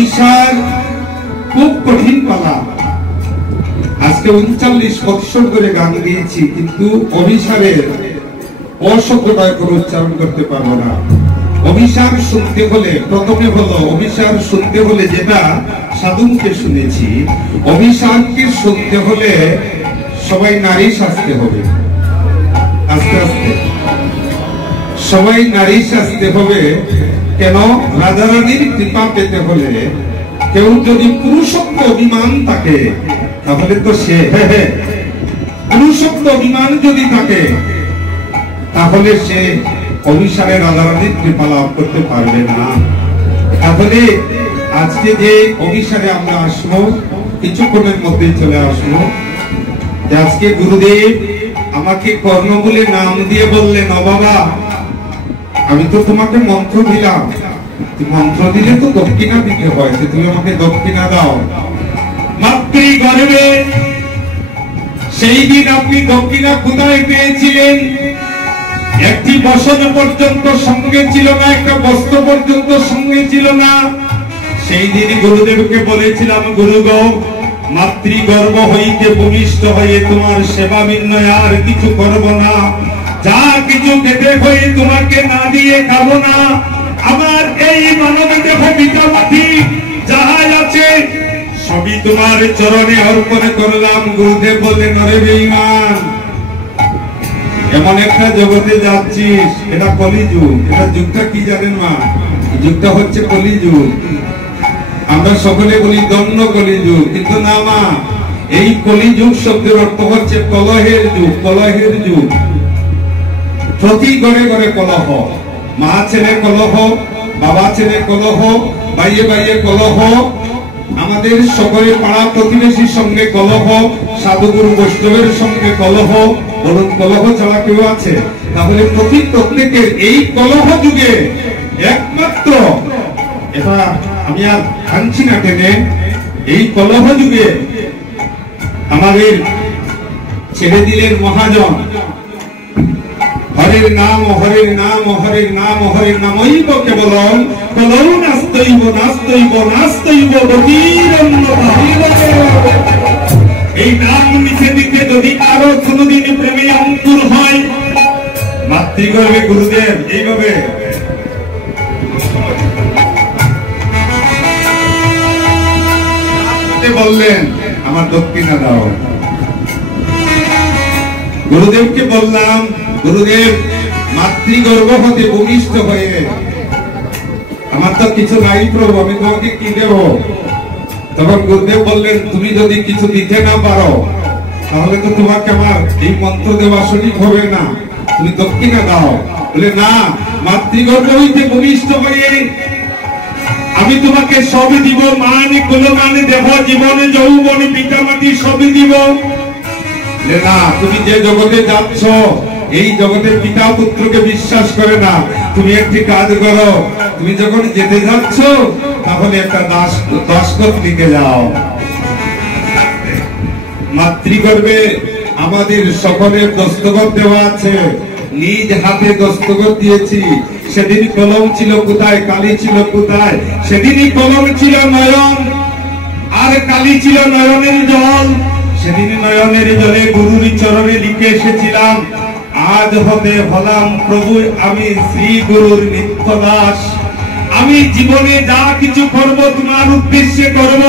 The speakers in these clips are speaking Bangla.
অভিসার খুব কঠিন পালা। আজকে 39 করে গান দিয়েছি, কিন্তু অভিসারের অসভ্যতায় কোনো উচ্চারণ করতে পারবো না। অভিসার শুনতে হলে প্রথমে হলো, অভিসার শুনতে হলে যেটা সাধুকে শুনেছি, অভিসারকে শুনতে হলে সবাই নারী সাজতে হবে। আস্তে আস্তে সবাই নারী সাজতে হবে। কেন? রাজারানীর কৃপা পেতে হলে কেউ যদি পুরুষত্ব অভিমান থাকে, তাহলে তো সে পুরুষত্ব অভিমান যদি থাকে, তাহলে সে অভিসারে রাজারানীর কৃপা লাভ করতে পারবে না। তাহলে আজকে যে অভিসারে আমরা আসবো, কিছুক্ষণের মধ্যে চলে আসবো। আজকে গুরুদেব আমাকে কর্ণ বলে নাম দিয়ে বললেন, ও বাবা, আমি তো তোমাকে মন্ত্র দিলাম, মন্ত্র দিলে তো দক্ষিণা দিতে হয়, তুমি আমাকে দক্ষিণা দাও। মাতৃগর্ভে সেই দিন আপনি দক্ষিণা কোথায় পেয়েছিলেন? একটি বসন পর্যন্ত সঙ্গে ছিল না, একটা বস্ত্র পর্যন্ত সঙ্গে ছিল না। সেই দিন গুরুদেবকে বলেছিলাম, গুরুগো, মাতৃগর্ভ হইতে ভূমিষ্ঠ হয়ে তোমার সেবা বিনয় আর কিছু করব না, যা কিছু খেতে হয়ে তোমাকে না দিয়ে খাবো না। আমার এই মানব দেহ পিতামাতি যাহা আছে সবই তোমার চরণে অর্পণ করলাম। গুরুদেব বললেন, অরে বেঈমান, এমন একটা জগতে যাচ্ছিস, এটা কলিযুগ। এটা যুগটা কি জানেন মা? যুগটা হচ্ছে কলিযুগ। আমরা সকলে বলি দন্য কলিযুগ, কিন্তু না মা, এই কলিযুগ শব্দের অর্থ হচ্ছে কলহের যুগ। কলহের যুগ, প্রতি ঘরে ঘরে কলহ, মা ছেলে কলহ, বাবা ছেলে কলহ, ভাইয়ে ভাইয়ে কলহ, আমাদের সকলে পাড়া প্রতিবেশীর সঙ্গে কলহ, সাধুগুরু বৈষ্ণবের সঙ্গে কলহ। বলুন, কলহ ছাড়া কেউ আছে? তাহলে প্রত্যেকের এই কলহ যুগে একমাত্র, এটা আমি আর আনছি না টেনে, এই কলহ যুগে আমাদের ছেড়ে দিলেন মহাজন, হরের নাম হরের নাম হরের নাম হরের নামইব কেবলম, কলৌ নাস্তৈব নাস্তৈব নাস্তৈব গতিরন্ন ভাবিব। এই নাম নিচে দিতে যদি আরো কোনদিন প্রেমে অঙ্কুর হয়, মাতৃগর্ভে গুরুদেব এইভাবে বললেন, আমার দক্ষিণা দাও। গুরুদেবকে বললাম, গুরুদেব, মাতৃগর্ভ হতে ভূমিষ্ঠ হয়ে আমার তো কিছু নাই প্রভু, আমি তোমাকে কি দেব? তখন গুরুদেব বললেন, তুমি যদি কিছু দিতে না পারো, তাহলে তো তোমাকে আমার এই মন্ত্র দেওয়া সঠিক হবে না, তুমি দক্ষিণা দাও। বলে, না, মাতৃগর্ভ হইতে ভূমিষ্ঠ হয়ে আমি তোমাকে সবই দিব, মান কুলমান দেহ জীবন যৌবন পিতামাতি সবই দিব। না, তুমি যে জগতে যাচ্ছ, এই জগতের পিতা পুত্রকে বিশ্বাস করে না। তুমি একটি কাজ করো, তুমি যখন যেতে যাচ্ছ, তাহলে একটা দস্তখত লিখে যাও। মাতৃগর্ভে আমাদের সকলের দস্তখত দেওয়া আছে, নিজ হাতে দস্তখত দিয়েছি। সেদিন কলম ছিল কোথায়, কালি ছিল কোথায়? সেদিনই কলম ছিল নয়ন, আর কালি ছিল নয়নের জল। সেদিন নয়নের জলে গুরুর চরণে লিখে এসেছিলাম, আজ হতে হলাম প্রভু আমি শ্রী গুরুর নিত্য দাস। আমি জীবনে যা কিছু করব তোমার উদ্দেশ্যে করব।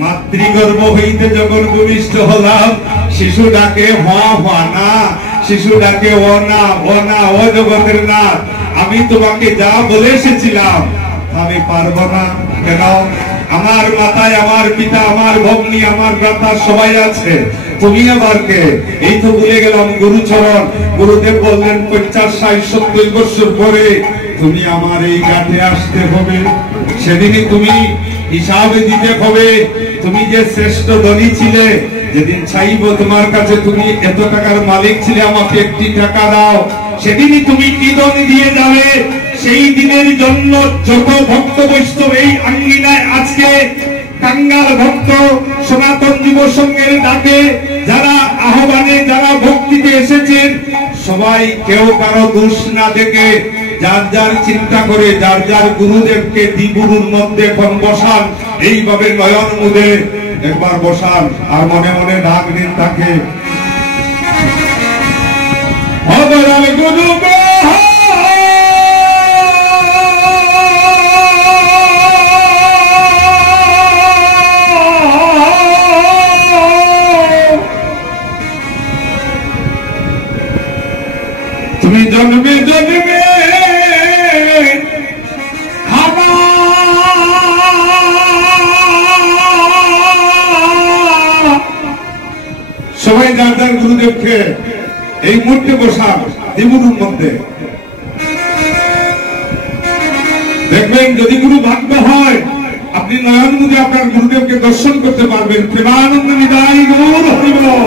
মাতৃগর্ভ হইতে যখন ভূমিষ্ঠ হলাম, শিশু ডাকে হওয়া না, শিশু ডাকে ও না, ও না, ও জগতের না। আমি তোমাকে যা বলে এসেছিলাম আমি পারবো না। কেন? আমার মাথায় আমার পিতা, আমার ভগ্নী, আমার ভ্রাতা সবাই আছে, তুমি আবার কে? এই তো ভুলে গেলাম গুরুচরণ। গুরুদেব বললেন, 50, 60, 70 বছর পরে তুমি আমার এই ঘাটে আসতে হবে। সেদিনই তুমি হিসাবে দিতে হবে। তুমি যে শ্রেষ্ঠ ধনী ছিলে, যেদিন চাইব তোমার কাছে, তুমি এত টাকার মালিক ছিলে, আমাকে একটি টাকা দাও, সেদিনই তুমি কি ধন দিয়ে যাবে। সেই দিনের জন্য যত ভক্ত বৈষ্ণব এই আঙ্গিনায় আজকে কাঙ্গাল ভক্ত সনাতন যুব সংঘের ডাকে যারা আহ্বানে, যারা ভক্তিতে এসেছেন, সবাই কেউ কারো দোষ না দেখে যার যার চিন্তা করে যার যার গুরুদেবকে দ্বিগুরুর মধ্যে এখন বসান, এইভাবে নয়ন মুদে একবার বসান আর মনে মনে ডাক দিন তাকে, অদয়াল গুরু গো, তুমি জন্মে জন্মে সবাই যার যার গুরুদেবকে এই মুহূর্তে বসান দ্বিগুরুর মধ্যে। দেখবেন যদি গুরু ভাগ্য হয় আপনি নয়ন মুদে আপনার গুরুদেবকে দর্শন করতে পারবেন। প্রেমানন্দ নিদাই গৌর হরি বল।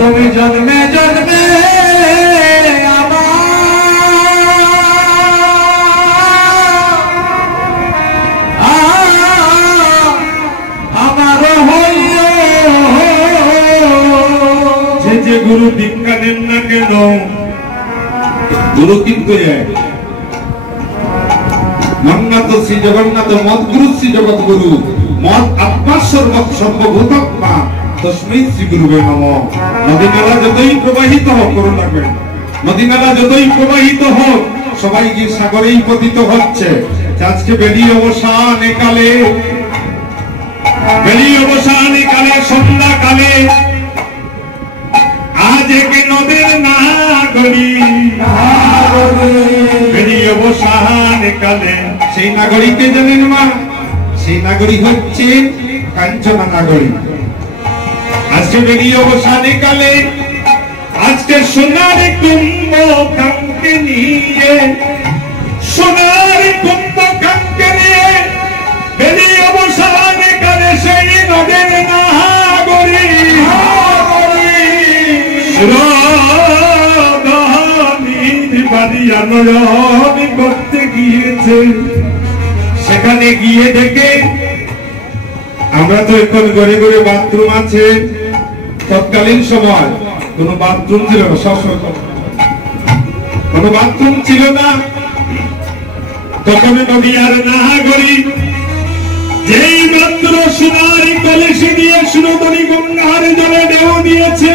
তুমি জন্মে জন্মে যে গুরু দীক্ষা দেন না কেন, গুরু কিন্তু মন্নাথ শ্রী জগন্নাথ মদ গুরু শ্রী জগৎ গুরু মদ আত্মা সর্বভূতাত্মা তস্মৈ শ্রী গুরুবে নমঃ। নদী নালা যতই প্রবাহিত হোক, করুন রাখবেন, নদী নালা যতই প্রবাহিত হোক সবাই কি সাগরেই পতিত হচ্ছে। আজকে বেরিয়ে অবসান একালে, বেরিয়ে অবসান একালে সন্ধ্যা কালে, আজ এক নদীর নাগরী বেরিয়ে অবসান কালে। সেই নাগরীকে জানেন মা? সেই নাগরী হচ্ছে কাঞ্চনা নাগরী। আজকে বেরিয়ে অবসান কালে, আজকে সোনার কুম্ভ কামকে নিয়ে, সোনার কুম্ভ কামকে নিয়ে বেরিয়ে অবসান কালে সেই নদীর নাগরী করতে গিয়েছে। সেখানে গিয়ে দেখে, আমরা তো এখন ঘরে ঘরে বাথরুম আছে, তৎকালীন সময় কোন বাথরুম ছিল না, কোন বাথরুম ছিল না। তখন নদীয়ার নাগরী যেই মাত্র সোনার কলসি দিয়ে সুরতনী গঙ্গার জলে ঢেউ দিয়েছে,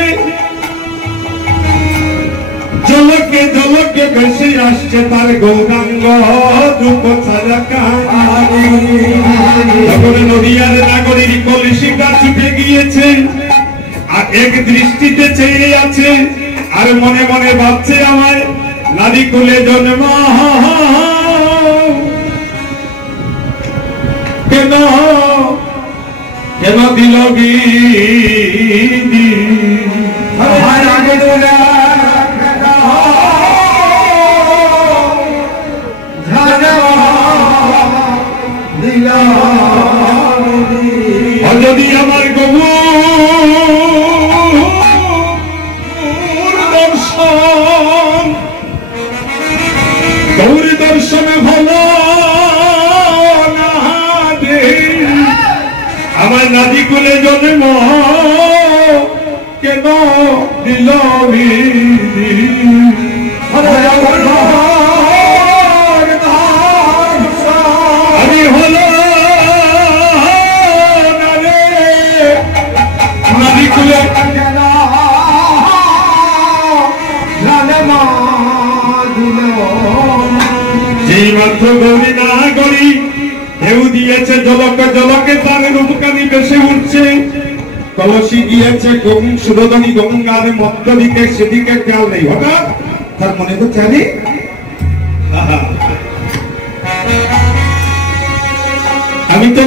জলকে জলকে ভেসে আসছে তার গৌরাঙ্গ রূপ ছায়া কাহিনী। তখন নদীয়ার নাগরীর কলসিটা ছুটে গিয়েছে আর এক দৃষ্টিতে চেয়ে আছে আর মনে মনে ভাবছে আমায় নারী কুলে জন্ম কেন কেন দিল গিরি যদি আমার গৌর দর্শন গৌরী দর্শনে ভালো না দে, আমার নাদি কুলে জন্ম কেন দিল আমি হলো যেই মাত্র গৌরী নাগরী ঢেউ দিয়েছে জলকে জলকে তার রূপকানি বেসে উঠছে। কলসি গিয়েছে সুরধনী গঙ্গার মধ্য দিকে, সেদিকে খেয়াল নেই। হঠাৎ তার মনে হচ্ছে আরে আমি তো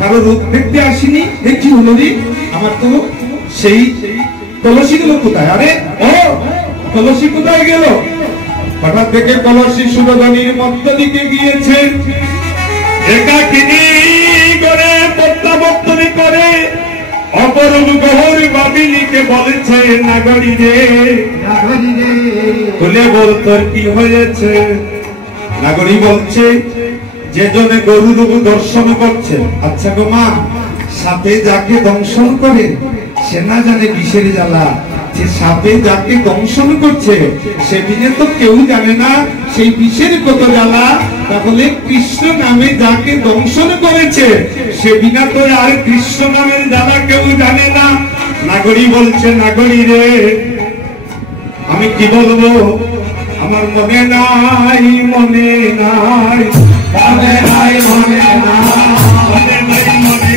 কারো রূপ দেখতে আসিনি, দেখছি হলো আমার তো সেই কলসি গুলো কোথায়? আরে ও কলসি কোথায় গেল? হঠাৎ থেকে কলসি সুরধনির মধ্য দিকে গিয়েছে, একাকিনী করে প্রত্যাবর্তনী করে অপরূপ গহর বাবিনীকে বলেছে, নাগরী রে খুলে বল তোর কি হয়েছে। নাগরী বলছে, যে জনে গরুর দর্শন করছে। আচ্ছা গো মা, সাপে যাকে দংশন করে সে না জানে বিষের জ্বালা, যে সাপে যাকে দংশন করছে সে দিনে তো কেউ জানে না সেই বিষের কত জ্বালা। তাহলে কৃষ্ণ নামে যাকে দংশন করেছে সে বিনা তো আর কৃষ্ণ নামের জ্বালা কেউ জানে না। নাগরী বলছে, নাগরী রে আমি কি বলবো, আমার মনে নাই মনে নাই মনে নাই মনে নাই মনে নাই মনে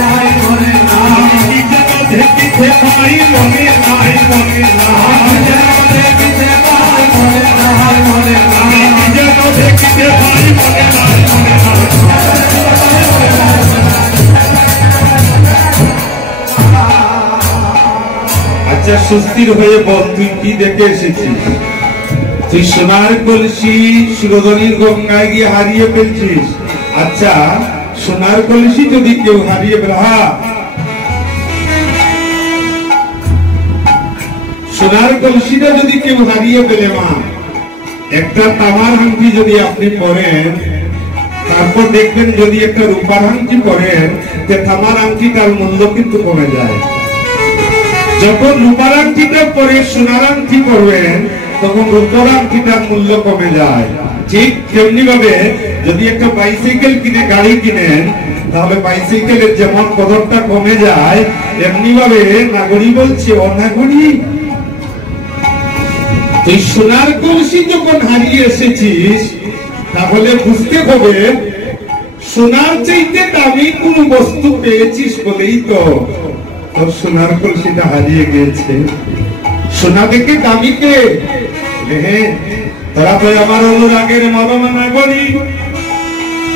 নাই মনে নাই কি যেন দেখিতে পাই মনে নাই মনে নাই দেখিতে পাই মনে নাই মনে নাই কি যেন দেখিতে পাই মনে নাই মনে নাই। আচ্ছা সুস্থির হয়ে বল, তুই কি দেখে এসেছিস? তুই সোনার কলসি সুরধনির গঙ্গায় গিয়ে হারিয়ে ফেলছিস। আচ্ছা সোনার কলসি যদি কেউ হারিয়ে ফেলে, সোনার কলসিটা যদি কেউ হারিয়ে ফেলে মা, একটা তামার আংটি যদি আপনি পরেন, তারপর দেখবেন যদি একটা রূপার আংটি পরেন, যে তামার আংটিটার মূল্য কিন্তু কমে যায়। যখন রূপার আংটিটা পরে সোনার আংটি পরবেন তখন রূপার আংটিটার মূল্য কমে যায়। ঠিক তেমনি ভাবে যদি একটা বাইসাইকেল কিনে গাড়ি কিনেন, তাহলে বাইসাইকেলের যেমন কদরটা কমে যায়, এমনি ভাবে নাগরী বলছে, অনাগরী তুই সোনার কলসি যখন হারিয়ে এসেছিস তাহলে বুঝতে হবে সোনার চাইতে দামি কোন বস্তু পেয়েছিস বলেই তো তোর সোনার কলসিটা হারিয়ে গিয়েছে। সোনা দেখে দামি কে? তোরা তো আমার অনুরাগের মলমনা করি,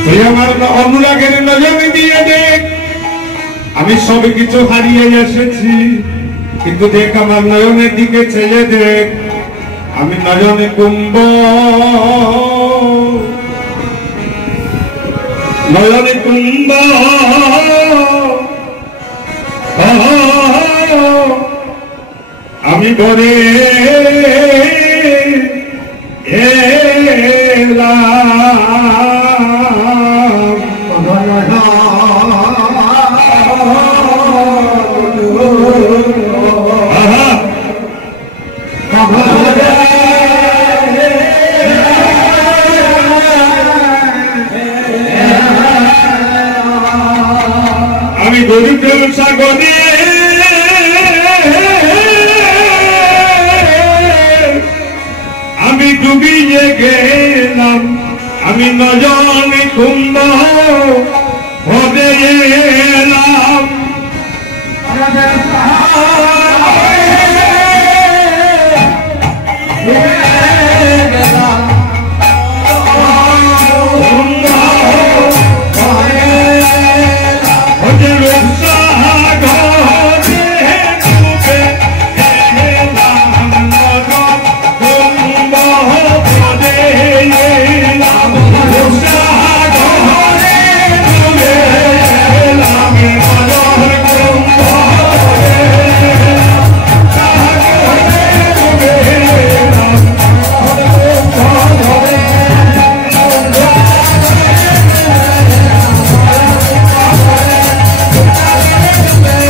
তুই আমার অনুরাগের নজরে দিয়ে দেখ, আমি সব কিছু হারিয়ে এসেছি, কিন্তু দেখ আমার নয়নের দিকে চেয়ে দেখ, আমি নয়নে কুম্ভ, নয়নে কুম্ভ আমি ঘরে আমি গরিবের সাগরে আমি ডুবিয়ে গেলাম, আমি নজনে কুম্ভ হয়ে এলাম।